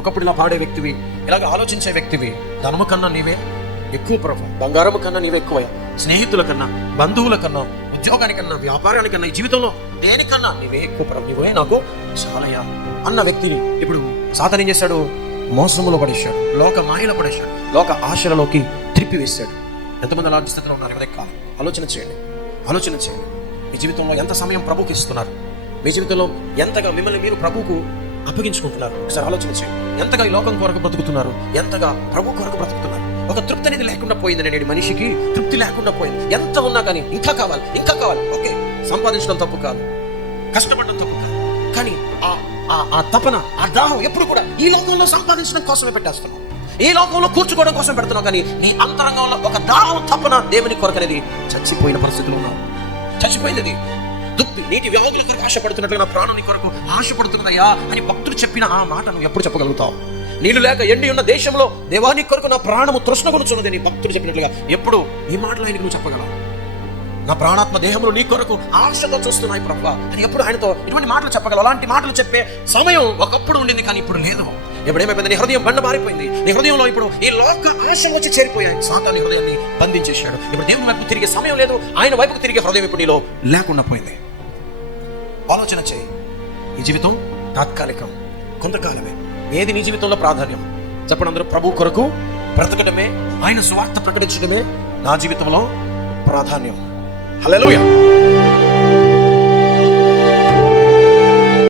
ఒకప్పుడు ఇలా పాడే వ్యక్తివి, ఇలాగ ఆలోచించే వ్యక్తివి. ధనము కన్నా నీవే ఎక్కువ ప్రభు, బంగారము కన్నా నీవే ఎక్కువ, స్నేహితుల కన్నా, బంధువుల కన్నా, ఉద్యోగానికన్నా, వ్యాపారానికన్నా, ఈ జీవితంలో దేనికన్నా నీవే ఎక్కువ ప్రభు, నీవే నాకు చాలయ్యా అన్న వ్యక్తిని ఇప్పుడు సాతాను ఏం చేశాడు? మోసములో పడేశాడు, లోక మాయలో పడేశాడు, లోక ఆశలలోకి త్రిప్పివేశాడు. ఎంతమంది అలాంటి స్థితిలో ఉన్నారు? ఎవరికి కాదు. ఆలోచన చేయండి, ఆలోచన చేయండి. మీ జీవితంలో ఎంత సమయం ప్రభువుకి ఇస్తున్నారు? మీ జీవితంలో ఎంతగా మిమ్మల్ని మీరు ప్రభువుకు అప్పగించుకుంటున్నారు? ఒకసారి ఆలోచన చేయండి. ఎంతగా ఈ లోకం కొరకు బ్రతుకుతున్నారు? ఎంతగా ప్రభు కొరకు బ్రతుకుతున్నారు? ఒక తృప్తి అనేది లేకుండా పోయింది. నేడు మనిషికి తృప్తి లేకుండా పోయింది. ఎంత ఉన్నా కానీ ఇంకా కావాలి, ఇంకా కావాలి. ఓకే, సంపాదించడం తప్పు కాదు, కష్టపడడం తప్పు కాదు, కానీ ఆ తపన, ఆ దాహం ఎప్పుడు కూడా ఈ లోకంలో సంపాదించడం కోసమే పెట్టేస్తున్నాం, ఈ లోకంలో కూర్చుకోవడం కోసం పెడుతున్నాం. కానీ నీ అంతరంగంలో ఒక దాహం, తపన దేవుని కొరకు అనేది చచ్చిపోయిన పరిస్థితిలో ఉన్నావు. చచ్చిపోయింది. దుప్పి నీటి వ్యాధుల కొరకు ఆశపడుతున్నట్లుగా నా ప్రాణం నీ కొరకు ఆశపడుతున్నదయ్యా అని భక్తుడు చెప్పిన ఆ మాట నువ్వు ఎప్పుడు చెప్పగలుగుతావు? నీళ్లు లేక ఎండి ఉన్న దేశంలో దేవాని కొరకు నా ప్రాణము తృష్ణగొనుచున్నది అని భక్తుడు చెప్పినట్లుగా ఎప్పుడు ఈ మాటలు ఆయనకు నువ్వు చెప్పగలవు? నా ప్రాణాత్మ దేహంలో నీ కొరకు ఆశతో చూస్తున్నాయి ప్రభువా అని ఎప్పుడు ఆయనతో ఇటువంటి మాటలు చెప్పగలవు? అలాంటి మాటలు చెప్పే సమయం ఒకప్పుడు ఉండింది, కానీ ఇప్పుడు లేదు. ఇప్పుడు ఏమైపోయింది? నీ హృదయం బండ మారిపోయింది. నీ హృదయంలో ఇప్పుడు ఈ లోక ఆశలు వచ్చి చేరిపోయాయి. సాతాను హృదయాన్ని బంధించేశాడు. ఇప్పుడు దేవుని వైపు తిరిగే సమయం లేదు, ఆయన వైపుకు తిరిగే హృదయం ఇప్పుడు నీలో లేకుండా పోయింది. ఆలోచన చేయి. ఈ జీవితం తాత్కాలికం, కొంతకాలమే. ఏది నీ జీవితంలో ప్రాధాన్యం? చెప్పండి అందరూ. ప్రభు కొరకు బ్రతకడమే, ఆయన స్వార్థ ప్రకటించడమే నా జీవితంలో ప్రాధాన్యం. హల్లెలూయా.